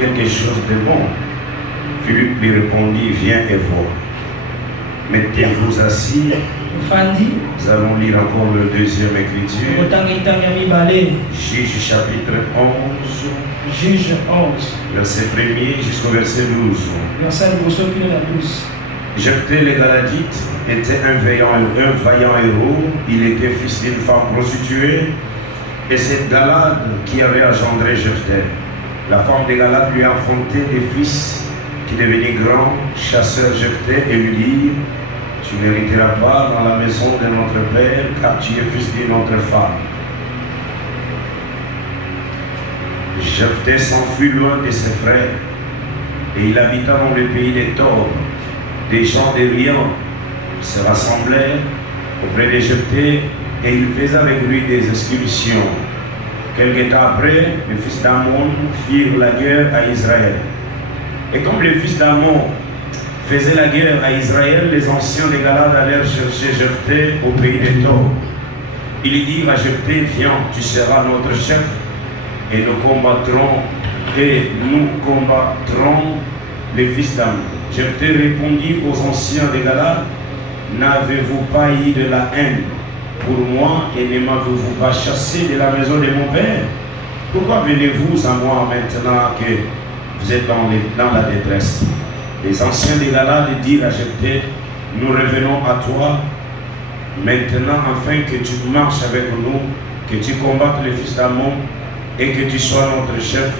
quelque chose de bon. Philippe lui répondit, viens et vois. Mettez-vous assis. Nous allons lire encore le deuxième écriture. Juge chapitre 11. Juge 11. Verset 1er jusqu'au verset 12. Jephthé le Galadite était un vaillant héros. Il était fils d'une femme prostituée. Et c'est Galad qui avait engendré Jephthé. La femme de Galad lui a enfanté des fils qui devenaient grands, chasseurs Jephthé, et lui dit, tu n'hériteras pas dans la maison de notre père, car tu es fils d'une autre femme. Jephthé s'enfuit loin de ses frères, et il habita dans le pays des Tob. Des gens de rien se rassemblèrent auprès de Jephthé, et il faisait avec lui des expulsions. Quelque temps après, les fils d'Ammon firent la guerre à Israël. Et comme les fils d'Ammon faisaient la guerre à Israël, les anciens de Galad allèrent chercher Jephthé au pays des Tob. Ils dirent à Jephthé, viens, tu seras notre chef, et nous combattrons les fils d'Ammon. Jephthé répondit aux anciens de Galad, n'avez-vous pas eu de la haine pour moi et ne m'avez-vous pas chassé de la maison de mon père? Pourquoi venez-vous à moi maintenant que vous êtes dans la détresse? Les anciens de Galad dirent à Jephthé, nous revenons à toi maintenant afin que tu marches avec nous, que tu combattes les fils d'Ammon et que tu sois notre chef,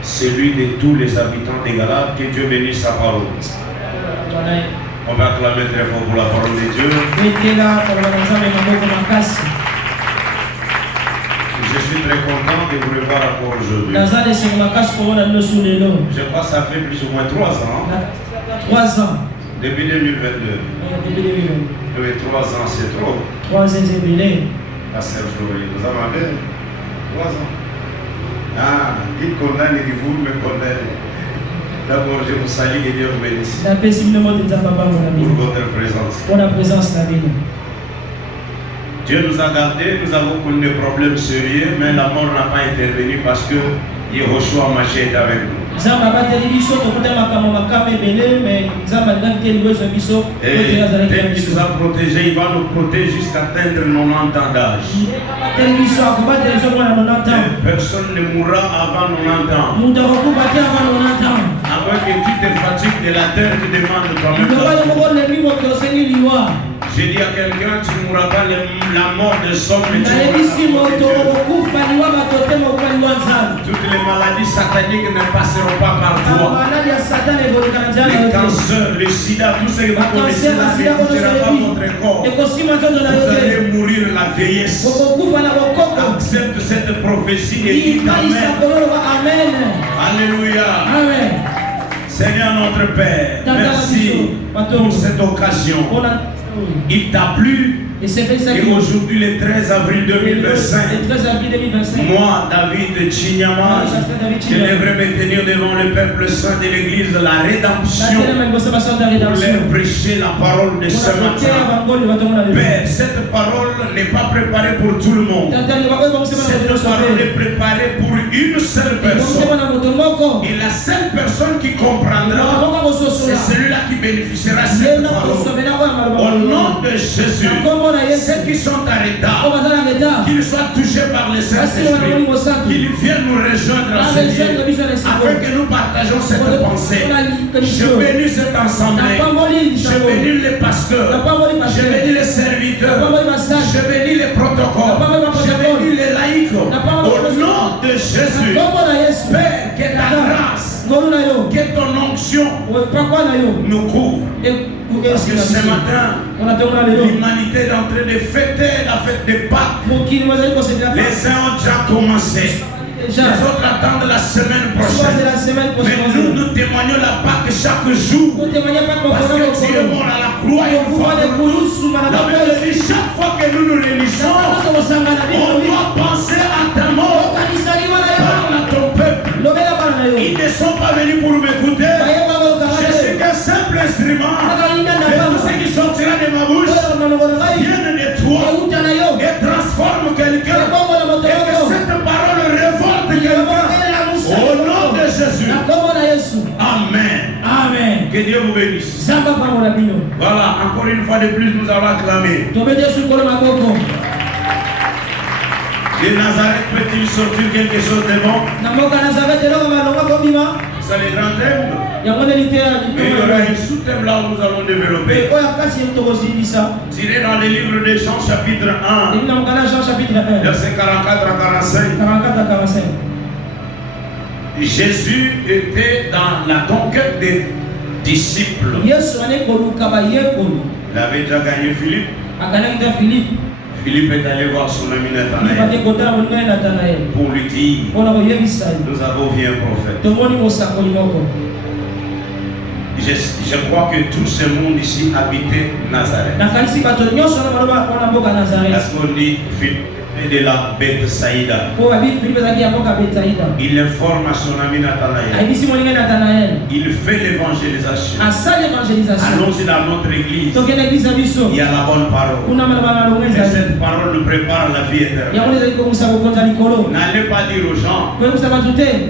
celui de tous les habitants de Galad. Que Dieu bénisse sa parole. On va acclamer très fort pour la parole de Dieu. Je suis très content de vous revoir encore aujourd'hui. Je crois que ça fait plus ou moins 3 ans. 3 ans. Depuis 2022. Oui, 3 ans, c'est trop. 3 ans, c'est bien. La sœur Florine, vous en avez 3 ans. Ah, il condamne et vous me condamnez. D'abord, je vous salue et Dieu vous bénisse. Pour votre présence. Pour la présence de Dieu nous a gardés, nous avons connu des problèmes sérieux, mais la mort n'a pas intervenu parce que Yehoshua Mashiach est avec nous. Et dès qu'il nous a protégés, il va nous protéger jusqu'à atteindre 90 ans d'âge. Personne ne mourra avant 90 ans. Avant que tu te fatigues de la terre, tu demandes toi-même. J'ai dit à quelqu'un, tu ne mourras pas la mort de somme, mais tu mourras la mort de Dieu. Toutes les maladies sataniques ne passeront pas par toi. Les cancers, le sida, tout ce que vous connaissez là ne touchera pas votre corps. Vous allez mourir la vieillesse. Accepte cette prophétie et dis Amen. Alléluia. Amen. Seigneur notre Père, merci pour cette occasion. Il t'a plu. Et aujourd'hui, le 13 avril 2025, moi, David Chinyama, je devrais me tenir devant le peuple saint de l'église de la rédemption pour leur prêcher la parole de ce matin. Père, cette parole n'est pas préparée pour tout le monde. Cette parole est préparée pour une seule personne. Et la seule personne qui comprendra, c'est celui-là qui bénéficiera de cette parole. Au nom de Jésus. Ceux qui sont en retard, qu'ils soient touchés par le Saint-Esprit, qu'ils viennent nous rejoindre à ce lieu, afin que nous partageons cette pensée. Je bénis cette assemblée, je bénis les pasteurs, je bénis les serviteurs, je bénis les protocoles, je bénis les laïcs. Au nom de Jésus, Père, que ta grâce, que ton onction nous couvre. Parce que ce matin, l'humanité est en train de fêter la fête de Pâques. Les uns ont déjà commencé. Les autres attendent la semaine prochaine. Mais nous témoignons la Pâque chaque jour. Parce que tu es mort à la croix une fois pour tous. La Bible dit chaque fois que nous nous réunissons, on doit penser à ta mort. Parle à ton peuple. Ils ne sont pas venus pour m'écouter. Je suis qu'un simple instrument. Et tout ce qui sortira de ma bouche vienne de toi et transforme quelqu'un. Et que cette parole révolte quelqu'un. Au nom de Jésus. Que Dieu vous bénisse. Zamba pambola bino. Voilà, encore une fois de plus, nous allons acclamer. Tobede sukolo maboko. De Nazareth peut-il sortir quelque chose de bon? Namoka Nazareth eloko malonga kobima. C'est le grand thème. Yango ne litera du Mais il y aura un sous-thème là où nous allons développer. Tiré dans le livre de Jean chapitre 1. Verset 44 à 45. 44 à 45. Jésus était dans la conquête des disciples. Il avait déjà gagné Philippe. Philippe est allé voir son ami Nathanaël pour lui dire, nous avons vu un prophète. Je crois que tout ce monde ici habitait Nazareth. Parce qu'on dit Philippe de la Beth Saïda. Il informe à son ami Nathanaël. Il fait l'évangélisation. Allons-y dans notre église. Il y a la bonne parole. Et cette parole nous prépare la vie éternelle. N'allez pas dire aux gens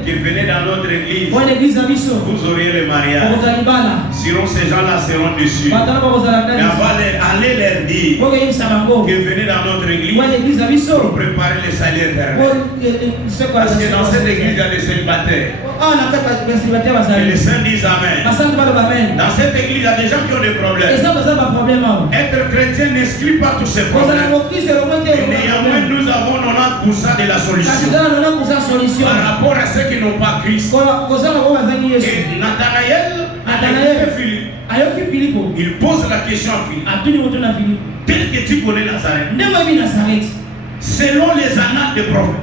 qui venaient dans notre église, vous aurez le mariage. Sinon ces gens-là seront déçus. Mais allez leur dire que venez dans notre église pour préparer les salaires éternels. Parce que dans cette église, il y a des célibataires. Et les saints disent Amen. Dans cette église, il y a des gens qui ont des problèmes. Être chrétien n'exclut pas tous ces problèmes. Et néanmoins, nous avons 90% de la solution par rapport à ceux qui n'ont pas Christ. Et Nathanaël, Philippe, il pose la question à Philippe. Tel que tu connais Nazareth, selon les annales des prophètes.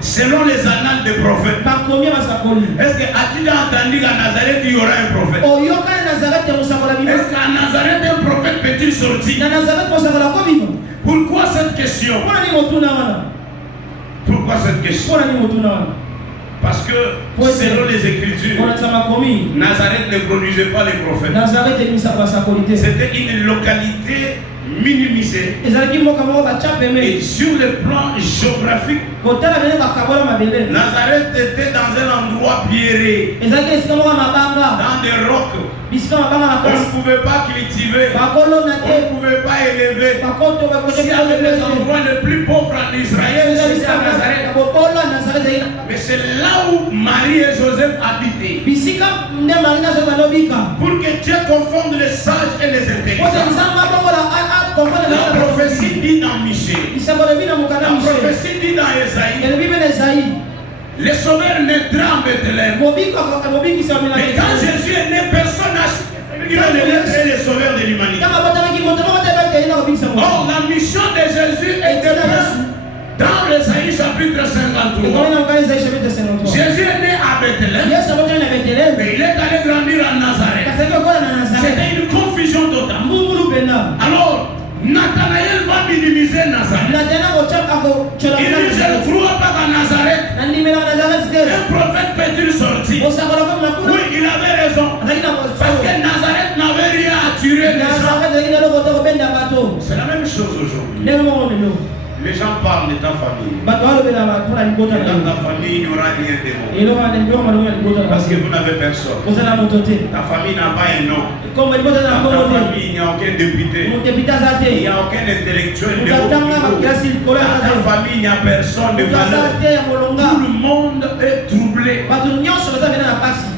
Selon les annales des prophètes. Est-ce que as-tu déjà entendu qu'à Nazareth il y aura un prophète? Est-ce qu'à Nazareth un prophète peut-il sortir? Pourquoi cette question? Pourquoi cette question? Parce que selon les Écritures, Nazareth ne produisait pas les prophètes. C'était une localité minimisée. Et sur le plan géographique, Nazareth était dans un endroit pierré, dans des rocs. On ne pouvait pas cultiver, on ne pouvait pas élever. S'il y avait les endroits les plus pauvres en Israël, c'était à Nazareth. Mais c'est là où Marie et Joseph habitaient. Pour que Dieu confonde les sages et les intelligents. La prophétie dit dans Michée, la prophétie dit dans Esaïe, le sauveur naîtra en Bethléem. Mais quand Jésus est né, personne n'a su qu'il allait être le sauveur de l'humanité. Or, la mission de Jésus était dans l'Esaïe chapitre 53. Jésus est né à Bethléem, mais il est allé grandir à Nazareth. C'était une confusion totale. Alors, Nathanaël va minimiser Nazareth. Il dit, je ne crois pas qu'à Nazareth, un prophète peut-il sortir? Oui, il avait raison. Parce que Nazareth n'avait rien attiré les gens. C'est la même chose aujourd'hui. Les gens parlent de ta famille. Dans ta famille, il n'y aura rien de bon. Parce que vous n'avez personne. Ta famille n'a pas un nom. Dans ta famille, il n'y a aucun député. Il n'y a aucun intellectuel de haut niveau. Dans ta famille, il n'y a personne de valeur. Tout le monde est troublé.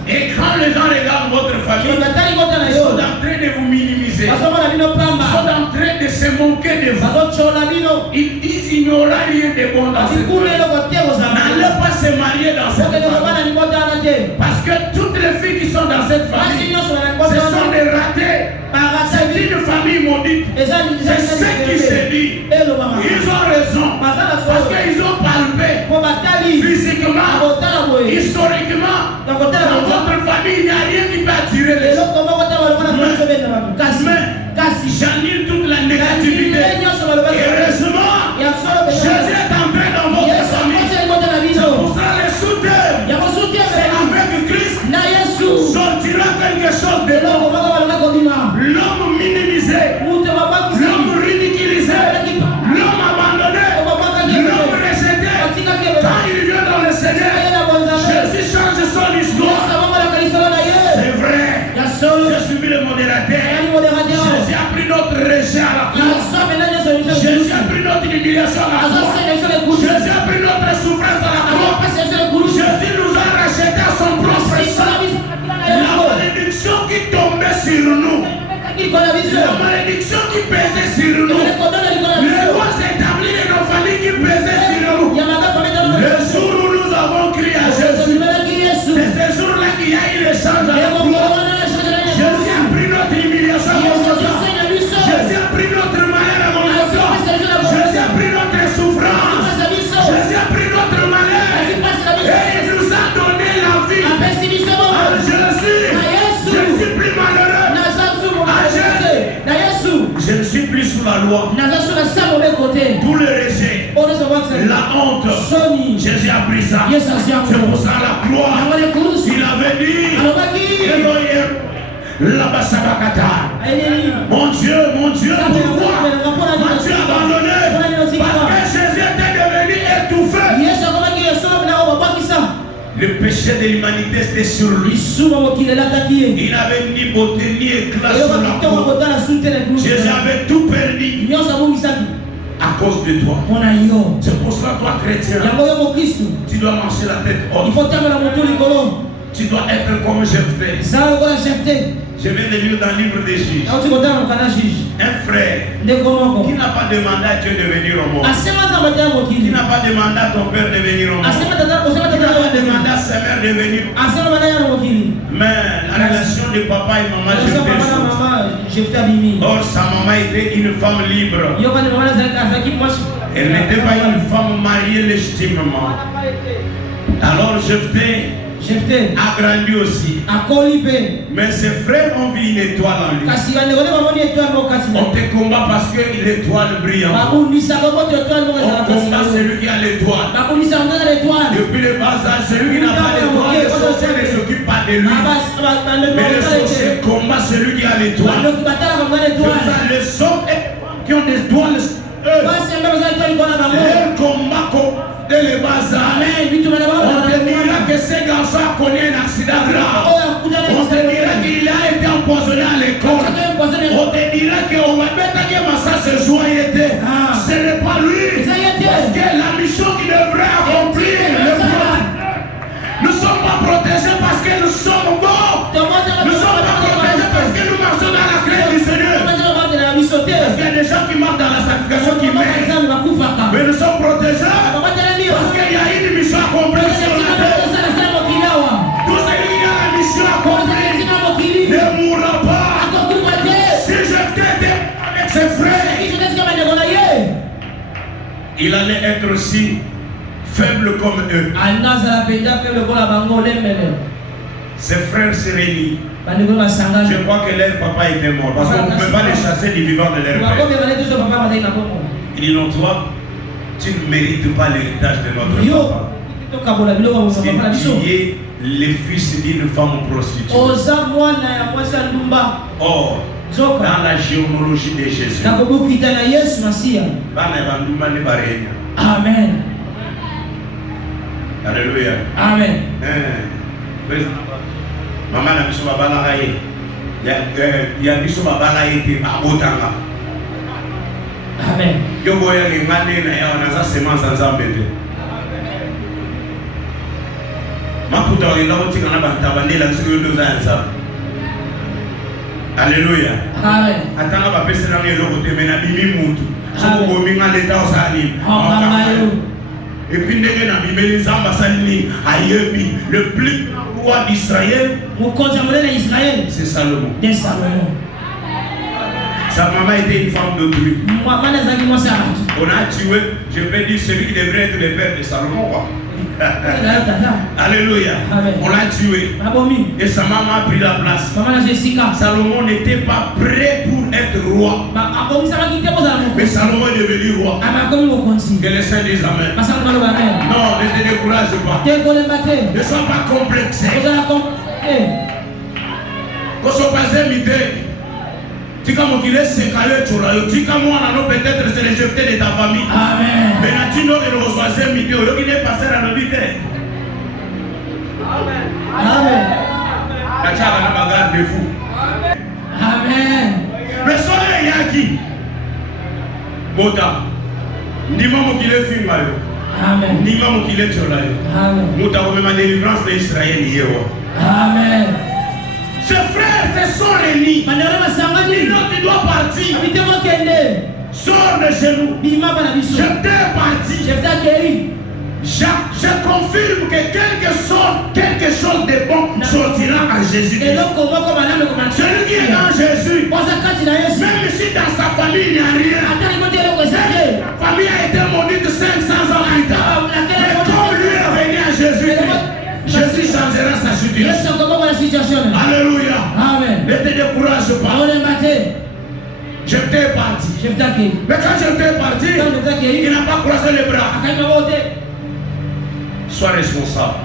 Et quand les gens regardent votre famille, ils sont en train de vous minimiser. Ils sont en train de se moquer de vous. Ils disent qu'il n'y aura rien de bon dans cette famille. N'allez pas se marier dans cette famille. Parce que toutes les filles qui sont dans cette famille, ce sont des ratés. C'est une famille maudite. C'est ce qui se dit. Ils ont raison. Parce qu'ils ont palpé physiquement, historiquement. Dans votre famille, il n'y a rien qui peut attirer les gens. Mais j'annule toute la négativité. Heureusement, Jésus est entré dans votre famille. Pour ça, les souteurs, c'est avec Christ sortira quelque chose de bon. L'homme minimisé, l'homme ridiculisé, l'homme abandonné, l'homme rejeté. Quand il vient dans le Seigneur, Jésus change son histoire. C'est péché à la croix. Jésus a pris notre humiliation à la croix. Jésus a pris notre souffrance à la croix. Jésus nous a racheté à son propre sang. La malédiction qui tombait sur nous, la malédiction qui pesait sur nous, les lois établies de nos familles qui pesaient sur nous, le jour où nous avons crié à Jésus, c'est ce jour-là qu'il y a eu l'échange à la croix. Jésus a pris notre humiliation à Golgotha. Jésus a pris notre malheur à Golgotha. Jésus a pris notre souffrance. Jésus a pris notre malheur. Et il nous a donné la vie. À Jésus, je ne suis plus malheureux. À Jésus, je ne suis plus sous la loi. Tout le rejet, la honte, Jésus a pris ça. C'est pour ça la croix. Il avait dit, mon Dieu, pourquoi m'as-tu abandonné? Parce que Jésus était devenu étouffé. Le péché de l'humanité était sur lui. Il n'avait ni beauté ni éclat sur la croix. Jésus avait tout perdu à cause de toi. C'est pour cela, toi chrétien, tu dois marcher la tête haute. Tu dois être comme Jephthé. Je viens de lire dans le livre des Juges. Un frère qui n'a pas demandé à Dieu de venir au monde. Qui n'a pas demandé à ton père de venir au monde. Qui n'a pas demandé à sa mère de venir. Mais la relation de papa et maman Jephthé. Or sa maman était une femme libre. Elle n'était pas une femme mariée légitimement. Alors Jephthé a grandi aussi. Mais ses frères ont vu une étoile en lui. On te combat parce que l'étoile brille en toi. On combat celui qui a l'étoile. Depuis le bas âge, celui qui n'a pas l'étoile, les sorciers ne s'occupent pas de lui. Mais les sorciers combattent celui qui a l'étoile. Les hommes qui ont des étoiles, eux combattent dès le bas âge. On te dira que ce garçon a connu un accident grave. On te dira qu'il a été empoisonné à l'école. On te dira qu'on va mettre à ça ce joyeuté. Ce n'est pas lui. Parce que la mission qu'il devrait accomplir, nous ne sommes pas protégés parce que nous sommes bons. Nous ne sommes pas protégés parce que nous marchons dans la crainte du Seigneur. Parce qu'il y a des gens qui marchent dans la sanctification qui meurent. Mais nous sommes protégés parce qu'il y a une mission accomplie sur la terre. Tout celui qui a la mission accomplie ne mourra pas. Si je t'aide avec ses frères, il allait être aussi faible comme eux. Ses frères se réunissent. Je crois que leur papa était mort parce qu'on ne pouvait pas les chasser du vivant de leur père. Il dit non, toi, tu ne mérites pas l'héritage de notre papa. Parce que tu es le fils d'une femme prostituée. Or, dans la généalogie de Jésus, Amen. Alléluia. Amen. Maman n'a pas balagaye. Il y a biso babalaye te abotanga. Amen. Yo boya ngane na ya na za semence nzambe te. Maputa wenda otika na bantabandela nsiyo ndo za nzambe. Alléluia. Amen. Atanga ba pesa na eloko te mena bimi mutu. Soko bomi ngale ta osali. Et puis ndenge na bimeli nzamba salini ayebi le plus roi d'Israël. C'est Salomon. Sa maman était une femme d'autrui. On a tué, je peux dire, celui qui devrait être le père de Salomon. Alléluia. On l'a tué. Et sa maman a pris la place. Salomon n'était pas prêt pour être roi. Mais Salomon est devenu roi. Que les saints disent Amen. Non, ne te décourage pas. Ne sois pas complexé. Quand on passe l'idée, tu comme qu'il est sécalé, tu comme moi, peut-être c'est le Jephthé de ta famille. Amen. Mais là, tu n'as pas reçu l'idée, il est passé à la vie. Amen. Amen. La chara n'a pas garde de fou. Amen. Mais soyez yaki. Bota. Nima mokile filma yo. Amen. Nima mokile tchola yo. Amen. Mota ma délivrance d'Israël yewa. Amen. Ses frères se sont réunis. Maintenant tu dois partir. Sors de chez nous. Je t'ai parti. Je confirme que quelque chose de bon sortira en Jésus. Celui qui est en Jésus, même si dans sa famille il n'y a rien, sa famille a été maudite 500 ans plus tard. Mais comme lui est venu à Jésus, Jésus changera sa situation. Alléluia. Amen. Ne te décourage pas. Je t'ai parti. Mais quand je t'ai parti, il n'a pas croisé les bras. Sois responsable.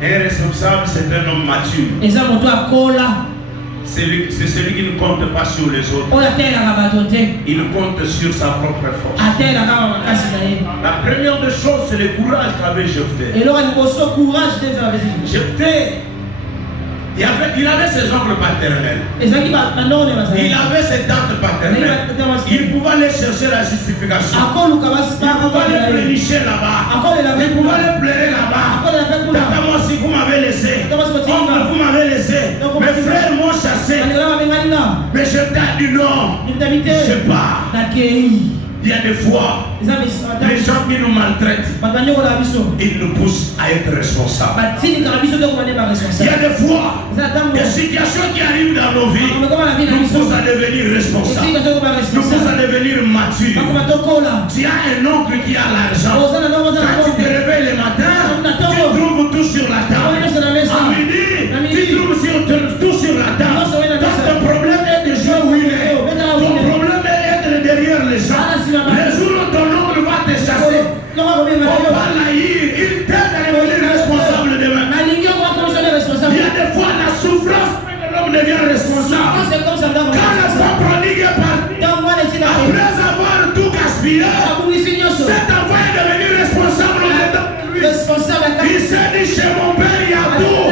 Un responsable, c'est un homme mature. C'est celui qui ne compte pas sur les autres. Il compte sur sa propre force. La première des choses, c'est le courage qu'avait Jephthé. Jephthé, il avait ses oncles paternels. Il avait ses tantes paternelles. Il pouvait aller chercher la justification. Il pouvait aller plénicher là-bas. Il pouvait aller pleurer là-bas. Tata, moi si vous m'avez laissé. Oncle, vous m'avez laissé. Mes frères m'ont chassé. Mais je t'ai dit non. Je pars. Il y a des fois, les gens qui nous maltraitent, ils nous poussent à être responsables. Il y a des fois, des situations qui arrivent dans nos vies nous poussent à devenir responsables, nous poussent à devenir matures. Tu as un oncle qui a l'argent. Quand tu te réveilles le matin, tu trouves tout sur la table. À midi, tu trouves tout sur la table. Donc ton problème est de jouer où il est. Ton problème est d'être derrière les gens. Les jours où ton oncle va te chasser, faut pas l'haïr, il t'aide à devenir responsable demain. Il y a des fois la souffrance fait que l'homme devient responsable. Quand la femme prodigue est partie, après avoir tout gaspillé, cet enfant est devenu responsable dedans de lui. Il s'est dit, chez mon père il y a tout.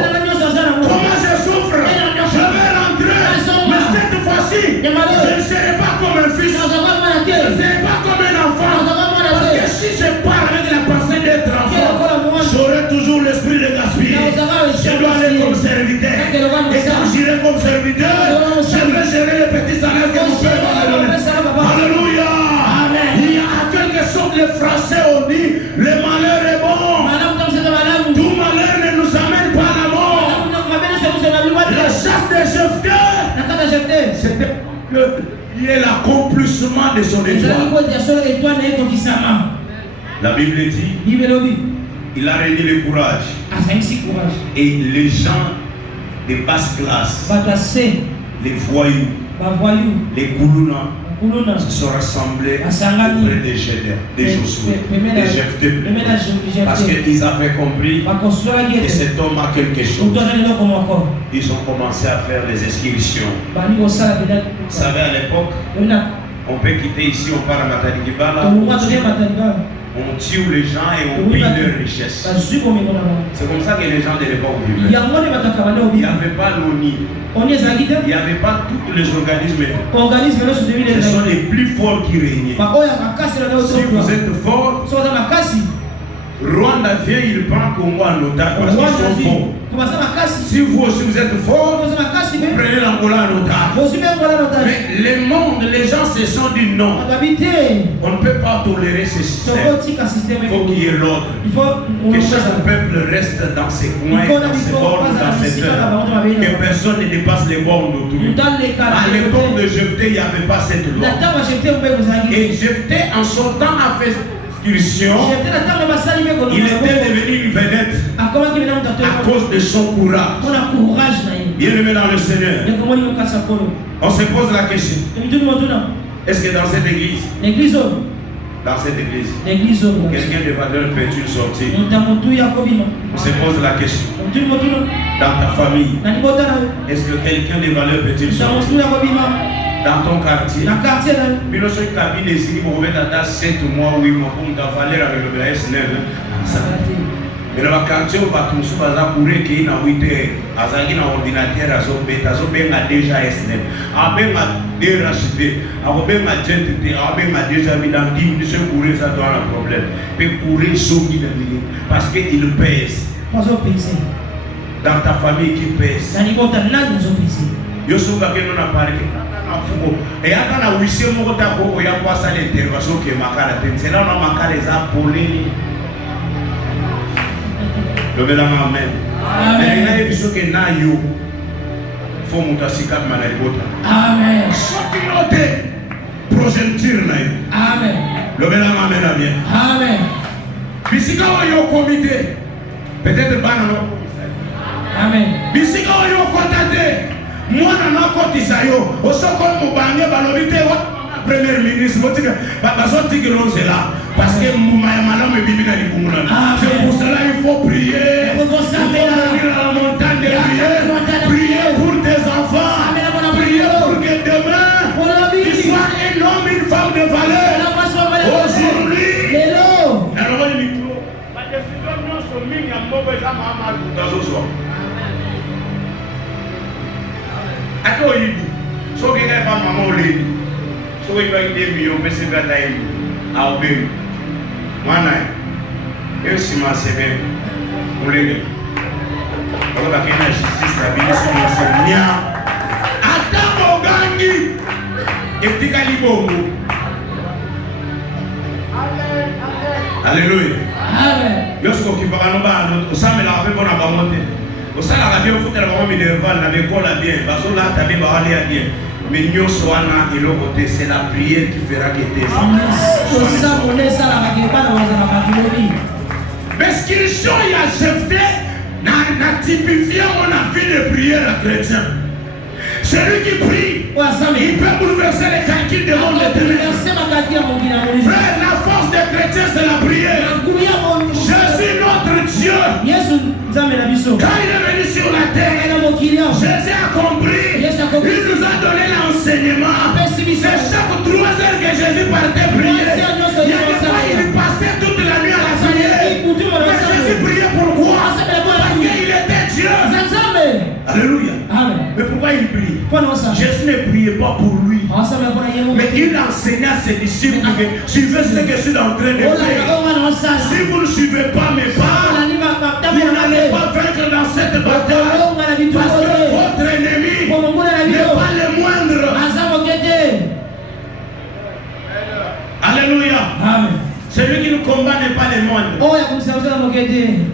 Comment je souffre? Je vais rentrer. Mais cette fois-ci, je ne serai pas comme un fils. Je ne serai pas comme un enfant. Parce que si je pars avec la pensée d'être enfant, j'aurai toujours l'esprit de gaspiller. Je dois aller comme serviteur. Et quand j'irai comme serviteur, je vais gérer les petits salaires que mon père va me donner. Alléluia. Il y a quelque chose que les Français ont dit, le malheur est bon. Tout malheur ne nous amène pas à la mort. La chasse de Jephthé, c'était qu'il y ait l'accomplissement de son étoile. La Bible dit, il a réuni le courage. Et les gens de basse classe, les voyous, les Koulouna, se sont rassemblés auprès de Josué, de Jephthé. Parce qu'ils avaient compris que cet homme a quelque chose. Ils ont commencé à faire des inscriptions. Vous savez, à l'époque, on peut quitter ici, on part à Matadikibala, on tue les gens et on pille leurs richesses. C'est comme ça que les gens de l'époque vivaient. Il n'y avait pas l'ONU. Il n'y avait pas tous les organismes. Ce sont les plus forts qui régnaient. Si vous êtes fort, Rwanda vient, il prend Congo en otage parce qu'ils sont forts. Si vous aussi vous êtes fort, vous prenez l'Angola en otage. Mais le monde, les gens se sont dit non. On ne peut pas tolérer ce système. Il faut qu'il y ait l'ordre. Que chaque peuple reste dans ses coins, dans ses bornes, dans ses heures. Que personne ne dépasse les bornes d'autrui. À l'époque de Jephthé, il n'y avait pas cette loi. Et Jephthé, en son temps, a fait il était devenu une vedette à cause de son courage. Bien aimé dans le Seigneur, on se pose la question, est-ce que dans cette église, quelqu'un de valeur peut-il sortir? On se pose la question, dans ta famille, est-ce que quelqu'un de valeur peut-il sortir? Dans ton quartier, mais nous sommes cabines ici, nous pouvons mettre à 7 mois, 8 mois, pour nous faire avec le BS9. Mais dans le quartier où bateau sous baza courir qui na 8h, azaki na ordinateur azobenga déjà SNEP. Abenga DRHP, abenga GTT, abenga déjà mis dans 10 minutes courir ça doit un problème. Mais courir soki dans minute parce que il pèse. Dans ta famille qui pèse. Yo soka ke non apare na fuko. Et ata na wisi mo kota ko ya kwa sa l'intervention ke makala ten. C'est là on a makala za polini. Le belama amen. Amen. Na ebiso ke na yo. Fo mutasika manalibota. Amen. Soki note progenture na yo. Amen. Le belama amen amen. Amen. Bisika wa yo comité. Peut-être bana no. Amen. Bisika wa yo contacté. Moi na kotisa yo. Osoko mubange balobite wa premier ministre botika bazoti que l'on c'est là parce que mouma malom bibi na libunguna. C'est pour cela il faut prier. Il faut aller à la montagne de prier. Prier pour tes enfants. Prier pour que demain tu sois un homme, une femme de valeur. Aujourd'hui, alors le micro. La décision non sont mis en mauvais amama dans ce soir. Ako yidu. So que est pas maman olé. So il va aider mieux mais c'est pas d'ailleurs. A obé. Mana. Et si ma c'est bien. Olé. On va qu'il y ait justice la vie sur le Seigneur. Attends Mogangi. Et puis Kalibongo. Alléluia. Amen. Yosko qui va nous battre. Au sein de la paix, on a pas monté. Au sein de la radio, il faut que la maman minerval la l'école bien. Parce que là, tu vas aller bien. Mais nous sommes et le côté, c'est la prière qui fera que tes Description, il y a Jephthé, n'a typifié mon vie de prière à chrétien. Celui qui prie, il peut bouleverser les calculs de monde éternel. Frère, la force des chrétiens, c'est la prière. Jésus, notre Dieu, quand il est venu sur la terre, Jésus a compris. Il nous a donné l'enseignement. C'est chaque 3 heures que Jésus partait prier. Il y a des fois, il passait toute la nuit à la prière. Mais Jésus priait pourquoi? Parce qu'il était Dieu. Alléluia. Amen. Mais pourquoi il prie? Jésus ne priait pas pour lui. Mais il enseignait à ses disciples que suivez ce que je suis en train de faire. Si vous ne suivez pas mes pas, vous n'allez pas vaincre dans cette bataille. Parce que votre ennemi n'est pas le moindre. Alléluia. Amen. Celui qui nous combat n'est pas le moindre.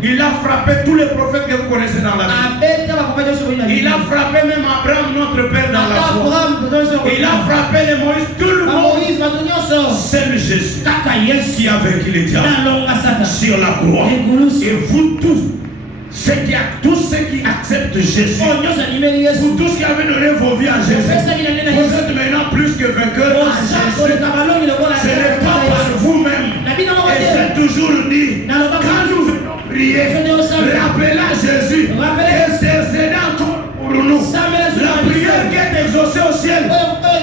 Il a frappé tous les prophètes que vous connaissez dans la Bible. Il a frappé même Abraham, notre père, dans la foi. Il a frappé les Moïse, tout le monde. C'est Jésus qui a vaincu les diables sur la croix. Et vous tous, tous ceux qui acceptent Jésus, vous tous qui avez donné vos vies à Jésus, vous êtes maintenant plus que vainqueurs à Jésus. Ce n'est pas par vous-même. Et j'ai toujours dit, quand nous venons prier, rappelez à Jésus, intercédez encore pour nous. La prière qui est exaucée au ciel,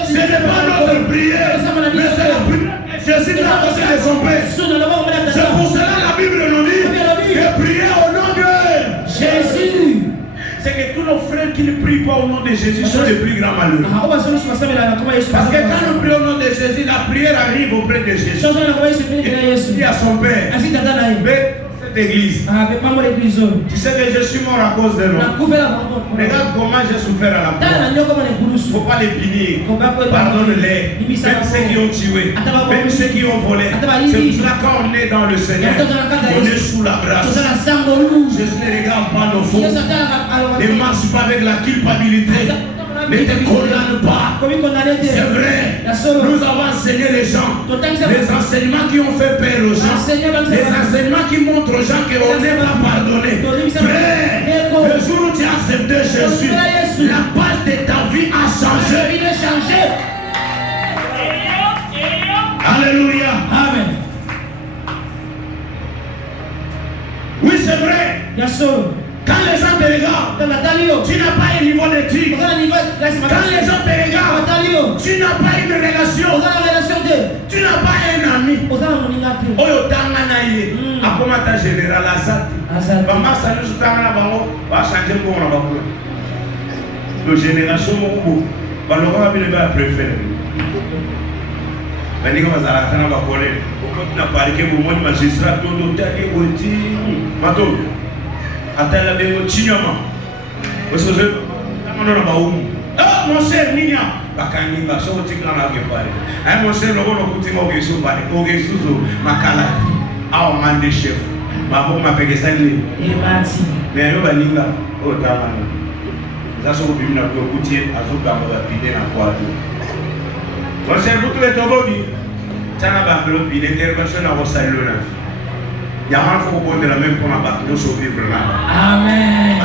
ce n'est pas notre prière, mais c'est la prière que Jésus a posée de son Père. C'est pour cela la Bible nous dit que prier au nom de Jésus. C'est que tous nos frères qui ne prient pas au nom de Jésus sont les plus grands malheureux. Parce que quand nous prions au nom de Jésus, la prière arrive auprès de Jésus. Il dit à son Père, mais cette église, tu sais que je suis mort à cause de nous. Regarde comment j'ai souffert à la croix. Il ne faut pas les punir. Pardonne-les. Même ceux qui ont tué, même ceux qui ont volé. C'est pour cela quand on est dans le Seigneur, on est sous la grâce. Jésus ne regarde pas nos fautes. Ne marche pas avec la culpabilité. Ne te condamne pas. C'est vrai. Nous avons enseigné les gens. Les enseignements qui ont fait peur aux gens. Les enseignements qui montrent aux gens qu'on n'est pas pardonné. Frère, le jour où tu as accepté Jésus, la page de ta vie a changé. Alléluia. Amen. Oui, c'est vrai. Quand les gens te regardent, tu n'as pas un niveau d'étude. Quand les gens te regardent, tu n'as pas une relation. Tu n'as pas un ami. Oyo tanga na ye. Akomata général Azati. Maman, ça nous a changé pour la génération, on a préféré. Mais nous avons parlé que vous avez magistrat, tout le temps, ah, mon cher Nina, bakani ba so tikla na ke pare. Ay mon cher logo no kutima o gesu pare. O gesu zo makala. Aw man de chef. Ma bo ma pege sanni. E mati. Me yo balinga o tamana. Za so bi na ko kutie azuka mo ba pide na kwa tu. Mon cher butu le tobogi. Tana ba blo bi l'intervention na rosallo na. Ya man fo ko de la même pour na ba no so vivre là. Amen.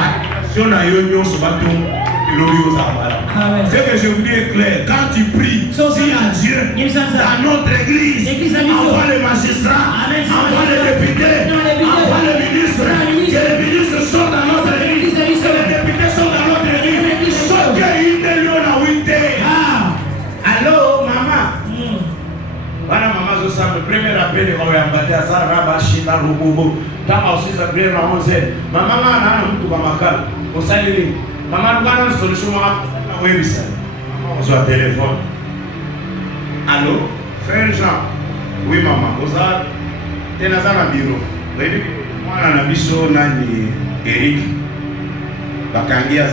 Si on a eu un so ba tu c'est que je vous dis est clair, quand tu pries, dis à Dieu, dans notre église, envoie les magistrats, envoie les députés, envoie les ministres, que les ministres sont dans notre église, que les députés sont dans notre église, sauf qu'il y a une allô, maman. Voilà, maman, je sens le premier appel de Royambaté à Saraba, China, Robobo, dans aussi sa prière à 11h. Maman, on a un peu de Bamakal, au salut. Maman, nous avons une solution à website. On soit téléphone. Allô, frère Jean. Oui, maman. Vous avez un bureau. Moi, on a un nani Eric. Bakangi a un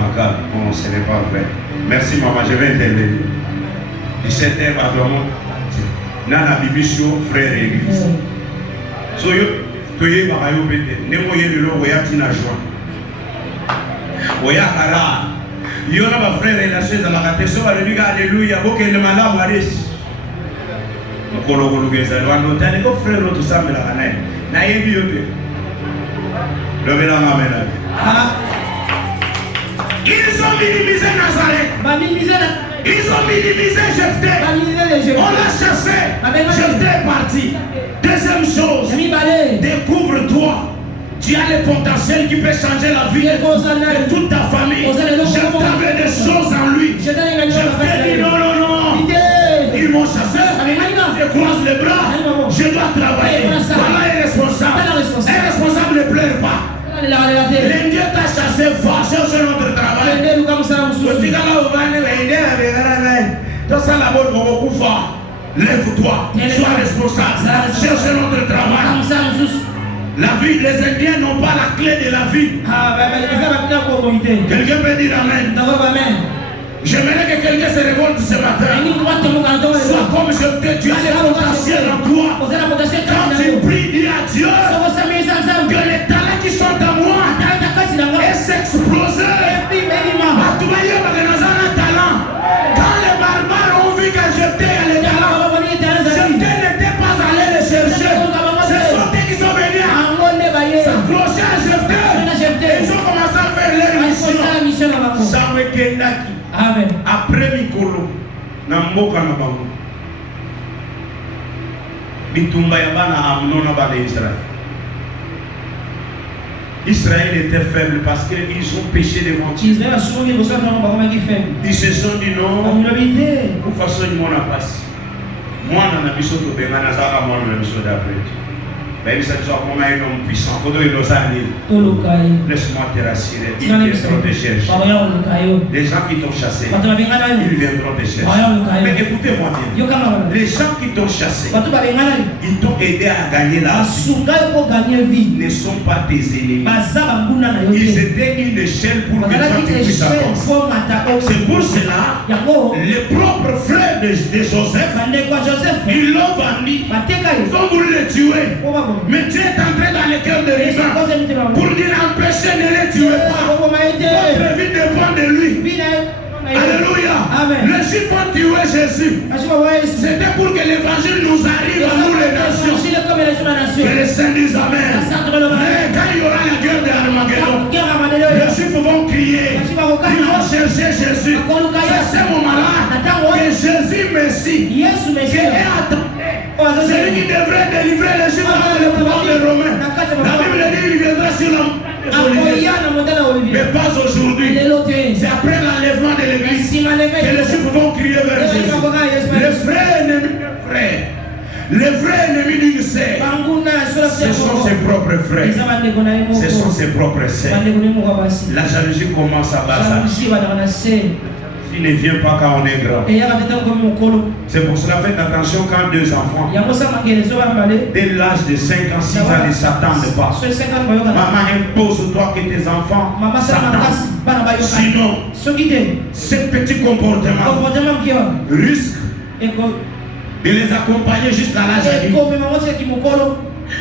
maka. Bon, ce n'est pas vrai. Merci, maman. Je vais intervenir. 17h, vraiment. Nana Bibicho, frère Eric. So, tu es Barayo Bete. Nemo Yelo, Yatina Joan. Oya kara yona ba frère la chaise la kateso aleluya alléluia boke le malamu alisi mukolo kolugeza lwando tani ko frère to samela kana na yebi yote lobela ngamela ils ont minimisé Nazareth ils ont minimisé Jephthé on l'a chassé Jephthé est parti. Deuxième chose, découvre-toi. Tu as le potentiel qui peut changer la vie de toute ta famille. Je t'avais des choses en lui. Je t'ai dit non. Ils m'ont chassé. Je croise les bras. Je dois travailler. Voilà un responsable. Un responsable ne pleure pas. L'Indien t'a chassé, va chercher notre travail. Lève-toi. Sois responsable. Cherche notre travail. La vie, les Indiens n'ont pas la clé de la vie. Quelqu'un peut dire Amen. J'aimerais que quelqu'un se révolte ce matin. Sois comme je te dis, tu as le potentiel en toi. Quand tu pries, dis à Dieu que les talents qui sont en moi et s'exploser. Quand les barbares ont vu que Jephthé a les talents, Jephthé n'était pas allé les chercher. Ce sont eux qui sont venus s'approcher à Jephthé. Ils ont commencé à faire leur mission. Samuel Kendaki. Amen. Après Mikolo, na mboka na bango. Bitumba ya bana Amnon na bana Israël. Israël était faible parce qu'ils ont péché devant Dieu. Ils se sont dit non. Pour façon de mon passe. Moi, on a mis sur le bénin, on a mis sur le bénin. Mais ça soit comme un homme puissant. Laisse-moi te rassurer. Ils viendront te chercher. Les gens qui t'ont chassé, ils viendront te chercher. Mais écoutez-moi bien. Les gens qui t'ont chassé, ils t'ont aidé à gagner la vie. Ne sont pas tes ennemis. Ils étaient une échelle pour que toi tu puisses avancer. C'est pour cela, les propres frères de Joseph, ils l'ont vendu. Ils ont voulu le tuer. Mais Dieu est entré dans le cœur de l'humain pour dire empêchez, ne les tuez pas. Votre vie dépend de lui. Alléluia. Les Juifs ont tué Jésus. C'était pour que l'évangile nous arrive à nous les nations. Que les saints disent Amen. Mais quand il y aura la guerre de Armageddon, les Juifs vont crier. Ils vont chercher Jésus. C'est ce moment-là que Jésus Messie, qui est attendu, celui qui devrait délivrer les Juifs avant le pouvoir des Romains. La Bible dit qu'il viendra sur la mais pas aujourd'hui. C'est après l'enlèvement de l'église que les Juifs vont crier vers Jésus. Les frères ennemis, Les vrais ennemis d'une sœur, ce sont ses propres frères, ce sont ses propres sœurs. La jalousie commence à bas. Il ne vient pas quand on est grand. C'est pour cela, faites attention quand deux enfants, dès l'âge de 5 ans, 6 ans, ne s'attendent pas. Maman impose toi que tes enfants s'attendent. Sinon, ce petit comportement risque de les accompagner jusqu'à l'âge adulte.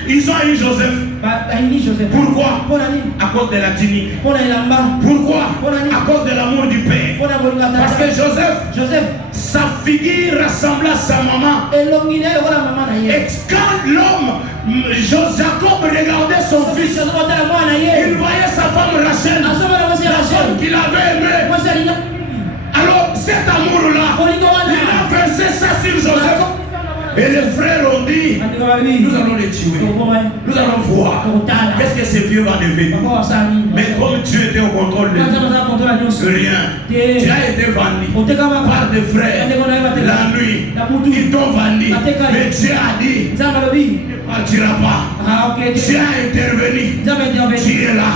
Ils ont eu Joseph. Pourquoi? À cause de la tunique. Pourquoi? À cause de l'amour du père. Parce que Joseph, sa figure ressemblait à sa maman. Et quand l'homme, Jacob, regardait son fils, il voyait sa femme Rachel, la femme qu'il avait aimée. Alors cet amour-là, il a versé ça sur Joseph. Et les frères ont dit, nous allons les tuer. Nous allons voir. Qu'est-ce que ces vieux vont devenir? Mais comme tu étais au contrôle de rien, tu as été vendu par des frères. La nuit, ils t'ont vendu. Mais Dieu a dit, tu ne partiras pas. Tu as intervenu. Tu es là.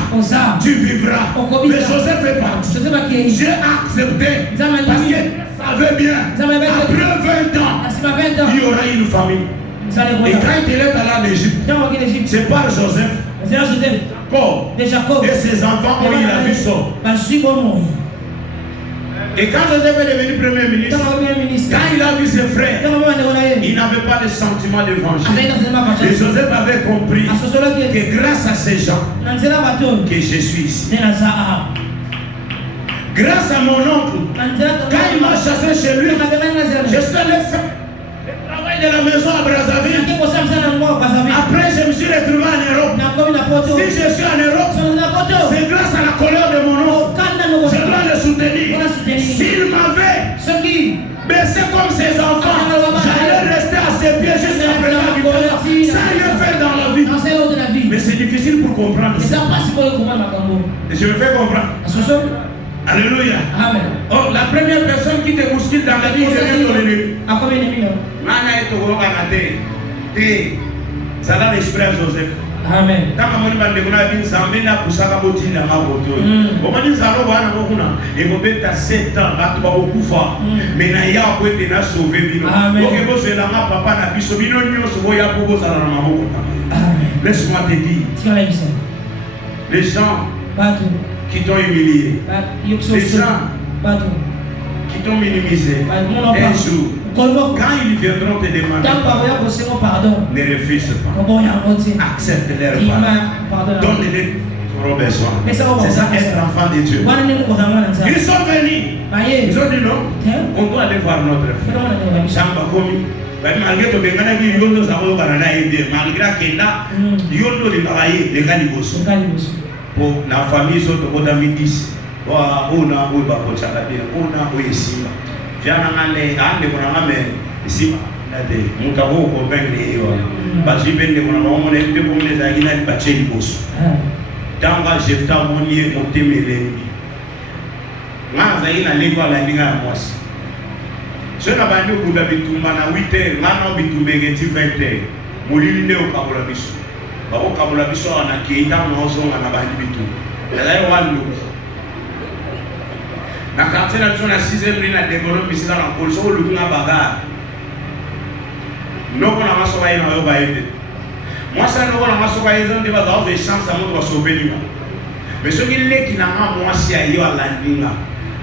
Tu vivras. Mais Joseph est parti. Dieu a accepté. Parce que savait bien, après 20 ans, il y aura une famille. Et quand il est allé en Égypte, c'est par Joseph, Jacob et ses enfants ont eu la vie sauve. Et quand Joseph est devenu premier ministre, quand il a vu ses frères, il n'avait pas de sentiment de vengeance. Et Joseph avait compris que grâce à ces gens, que je suis ici. Grâce à mon oncle, quand il m'a chassé chez lui, je suis allé faire le travail de la maison à Brazzaville. Après, je me suis retrouvé en Europe. Si je suis en Europe, c'est grâce à la colère de mon oncle. Je dois le soutenir. S'il m'avait baissé comme ses enfants, j'allais rester à ses pieds jusqu'à présent, sans rien faire dans la vie. Mais c'est difficile pour comprendre ça. Et je me fais comprendre. Alléluia. Amen. Oh, la première personne qui te bouscule dans la vie, c'est ton ennemi. Ça va l'esprit à Joseph. Amen. Tant que mon bande kuna bin sambina kusaka boti na maboto. Omani salo bana bokuna e bobeta 7 ans ba to okufa. Mais na ya ko ete na sauver bino. Donc bo se la ma papa na biso bino nyoso boya bobo sala na maboko. Laisse-moi te dire. Les gens qui t'ont humilié, les gens qui t'ont minimisé, un jour, quand ils viendront te demander, ne refuse pas, accepte leur pardon, donne-les ton besoin. C'est ça être enfant de Dieu. Ils sont venus, ils ont dit non, on doit aller voir notre frère. Malgré que Bengana qui yondo zabo banana ebe, malgré que là yondo de travailler les gars du bosso. Pour la famille soto ko damidis wa ona o ba ko chaka bien ona o yesima fiana ngale ande ko ngame sima nade mutabo ko vengre yo bazi bende ko na mo ne te ko ne za ina ba cheli bosso tanga jefta monier motemele ngaza ina lego ala ndinga mwasi je na bandi ko da bitumba na 8h ngana bitumbege ti 20h molili ne o kabola biso bako kabola biso na kiita no zonga na bandi bitu la wandu na quartier na biso na 6e rue na développe ici dans la police o lunga baga noko na maso ba ina yo ba yende moi ça noko na maso ba yendo de ba za de chance à mo sauver ni mais ce qui leki na ma moi si ayo alandinga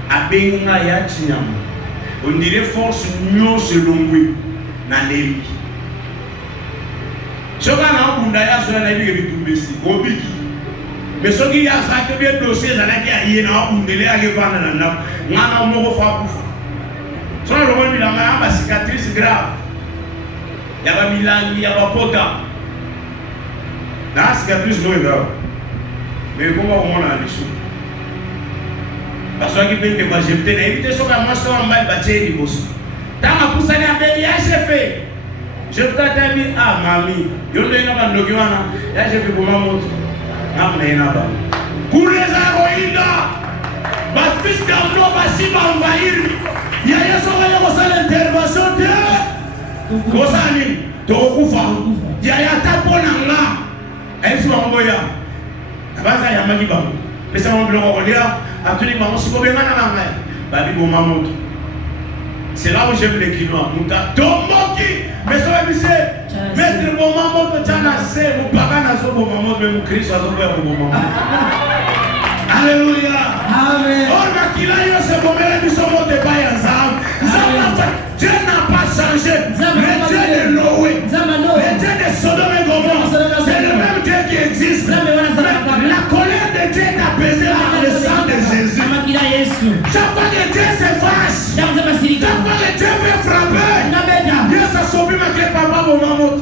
abenga ya chinyama on dirait force nyo selongwe na lemi. Ce qu'on a un bunda sur la vie de tout ici, au biki. Mais ce qui a ça que bien dossier, ça n'a qu'à y aller à bundele à vendre dans la n'a pas pour ça. Le rôle de la main, ma cicatrice grave. Il y a pas Milan, il y a pas Pota. La cicatrice non est grave. Mais comment on a les sous? Parce que qui peut pas jeter, éviter ce qu'on a mangé en bas de bâtir du boss. Tant à pousser à béni, j'ai fait. Je t'ai dit, ah mamie, je ne sais pas si j'ai fait pour ma montre. Pour les héroïnes, ma fils d'Amno va s'y envahir. Il y a une intervention de Kosani. Tu tokufa ya tapona est-ce que ya abaza ya maki ba pesa mo biloko kolia atuli ba mosiko bengana na ngai ba bi boma moto. C'est là où j'aime les quinoa muta tomoki mais ça va bise mettre boma moto tana se mo pagana zo boma moto me Kristo zo ba boma moto. Alléluia. Amen. On a qu'il a eu ce moment de son mot de Bayazam. Dieu n'a pas changé. Le Dieu de Noé, le Dieu de Sodome et Gomorrhe, c'est le même Dieu qui existe. La colère de Dieu est apaisée par le sang de Jésus. Chaque fois que Dieu se fâche, chaque fois que Dieu veut frapper, Dieu s'assombrit malgré papa au mammouth.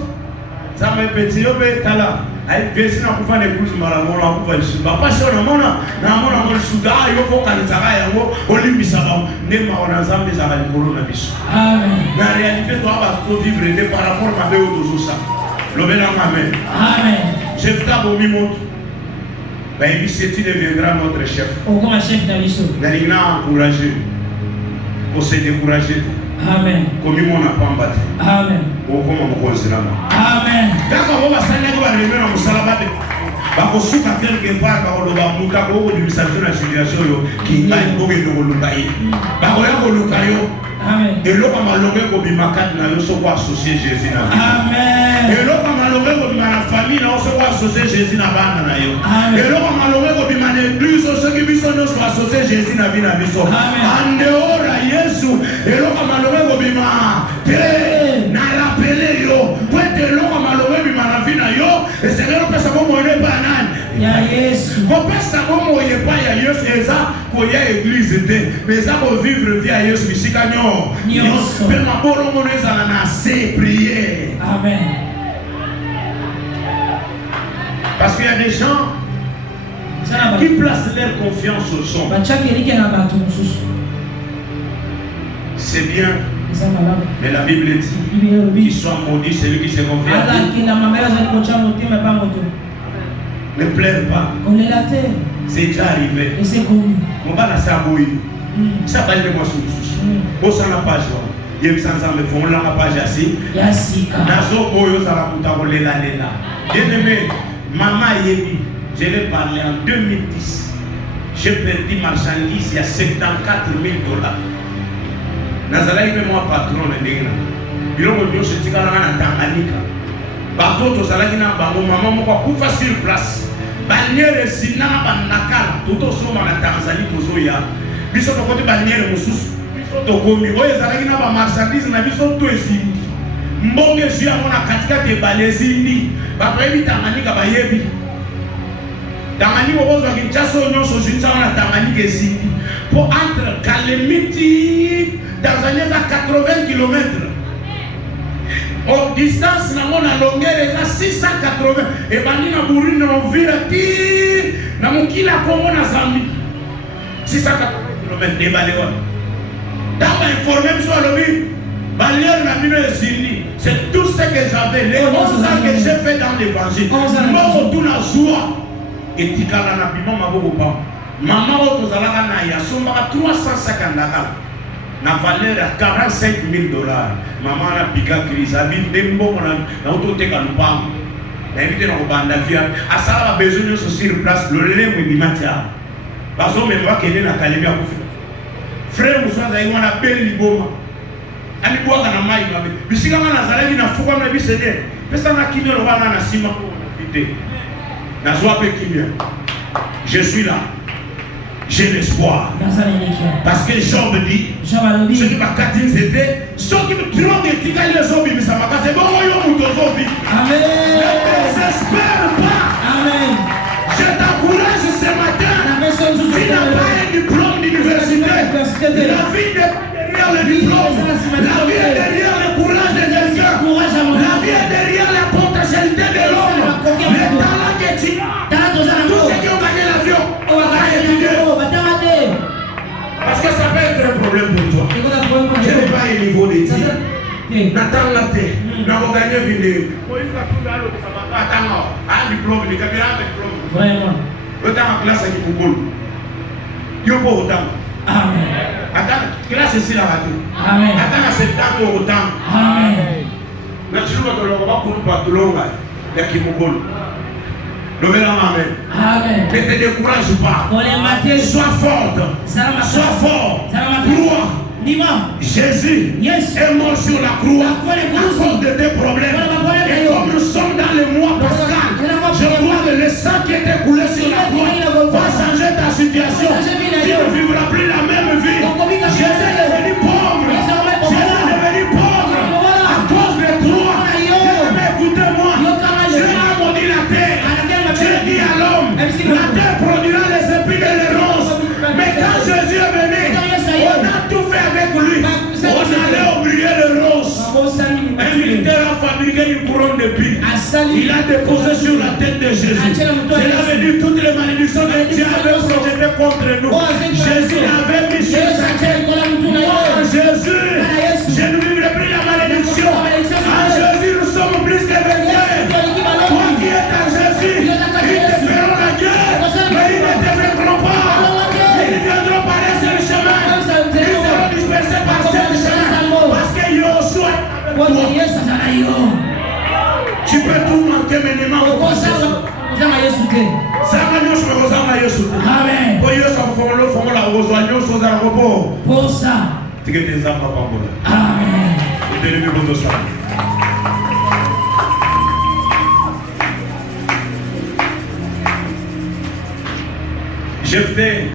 Ça me petit, yo be tala. Ai vesi na kufa ne kuzi mara mona kufa lishuba. Pasho na mona mo lishuga yo ko kanizaka yango olimbisa ba ndema wana Nzambe za likolo na biso. Amen. La réalité doit pas trop vivre par rapport à Béo Dozosa. Lobela amen. Amen. Chef Tabo Mimot. Ben il deviendra notre chef. O comme chef d'Aliso. Nalina encourager. Pour se décourager. Amen. Comme mon n'a pas battu. Amen. Ou comme on cause là. Amen. D'accord, on va s'en aller voir les gens au salabate. Bako suka quelque part bako loba muka ko du message na situation yo ki ngai ko ke no lukai. Bako ya ko lukayo. Amen. Et l'eau comme l'homme ko bimakat na yo so ko associer Jésus na. Amen. Et l'eau comme l'homme ko bimana famille na so ko associer Jésus na bana na yo. Et l'eau comme l'homme ko bimana église so qui biso no so associer Jésus na bina biso. En dehors à Yesu, et l'eau comme l'homme ko bimana te na rappeler yo, pour te l'eau comme l'homme bimana vina yo, et c'est là que ça va monter banane. Ya Yesu. Ko pesa ko moye pa ya Yesu eza ko ya église te, mais ça ko vivre via Yesu bisika nyo. Amen. Parce qu'il y a des gens qui placent leur confiance au son. C'est bien. Mais la Bible dit qu'il soit maudit celui qui se confie à Dieu. Ne pleure pas. C'est déjà arrivé. On va la saboyer. Ça va être moi sous. Au sein de la page, il y a me font la page assis. Nazo Boyo Sarakuta Rolela Lela. Bien aimé, maman Yebi, je l'ai parlé en 2010. J'ai perdu marchandise, il y a 74 000 $. Nazala est moi patron de Negna. Il y a un se tika na Tanganyika. Bateau to zala kina bango maman mo ko sur place. Bannière sina banakala tout au soma na Tanzanie to zoya. Biso to côté bannière mususu. Tokomi oyo ezalaki na ba marchandise na biso to esindi mbonge ju yango na katika te balezindi bato yebi Tanganyika bayebi Tanganyika ozwa Kinshasa nyonso zinsa na Tanganyika esindi po entre Kalemiti Tanzania za 80 km en distance na mona longueur eza 680 et bandi na Burundi na Uvira ti na mokila Kongo na Zambie 680 km de balewa. D'abord informé sur le but, c'est tout ce que j'avais, les 11 ans que j'ai fait dans l'évangile. Moi, tout la joie. Et tu as la piment, ma bobo. Maman, tu as la 350 $. La valeur à 45 000 $. Maman a piqué crise, a mis des mots, on a tout été comme pas. L'invité dans le bandavia, à ça, a besoin de se sur place, le lait ou du matin. Parce que même pas qu'il est dans la calémie à bouffer. Frère Moussa Zaïwa na belle liboma. Ali boaka na mai mabe. Bisika na zalaki na fuka na bisede. Pesa na kimia lo bana na sima ko na fité. Na joie pe kimia. Je suis là. J'ai l'espoir. Parce que Job dit, ce qui m'a catine c'était, ceux qui me trouvent des tigres, les zombies, mais ça m'a cassé. Bon, yo, mon zombie. Amen. Ne désespère pas. Amen. Je t'encourage ce matin. Tu n'as pas un diplôme d'université. La vie n'est pas derrière le diplôme. La vie est derrière le courage de quelqu'un. La vie est derrière la potentialité de l'homme. Le talent que tu as. Tous ceux qui ont gagné l'avion, on va étudier. Parce que ça peut être un problème pour toi. Je n'ai pas un niveau d'études. N'attends la terre. Nous avons gagné une vidéo. Attends, un diplôme, il y a un diplôme. Vraiment. Le temps en classe avec Google. Il y a pas autant. Amen. Attends, classe ici la radio. Amen. Attends à 7 ans autant. Amen. Amen. Ne te décourage pas. Sois forte. Sois fort. Crois. Jésus est mort sur la croix à cause de tes problèmes. Et comme nous sommes dans le mois pascal, je crois que le sang qui était coulé sur la croix va changer ta situation. Tu ne vivras plus la même vie. Jésus est devenu pauvre. Jésus est devenu pauvre à cause de toi. Écoutez-moi, Dieu a maudit la terre. Dieu dit à l'homme, la terre produira les épines et les ronces. Mais quand Jésus est venu, on a tout fait avec lui. On allait oublier le rose. Un militaire a fabriqué une couronne d'épines. Il a déposé sur la tête de Jésus. Cela veut dire toutes les malédictions que Dieu avait projetées contre nous. Jésus avait mis sur sa tête. Moi, Jésus, je ne vivrai plus la malédiction. En Jésus, nous sommes plus que vainqueurs. Toi qui es en Jésus, ils te feront la guerre, mais ils ne te vaincront pas. Ils ne viendront pas par ce chemin. Ils seront dispersés par ce chemin. Parce que Yoshua, tu peux tout manquer maintenant. Amen. Pour ça. Amen. Jephthé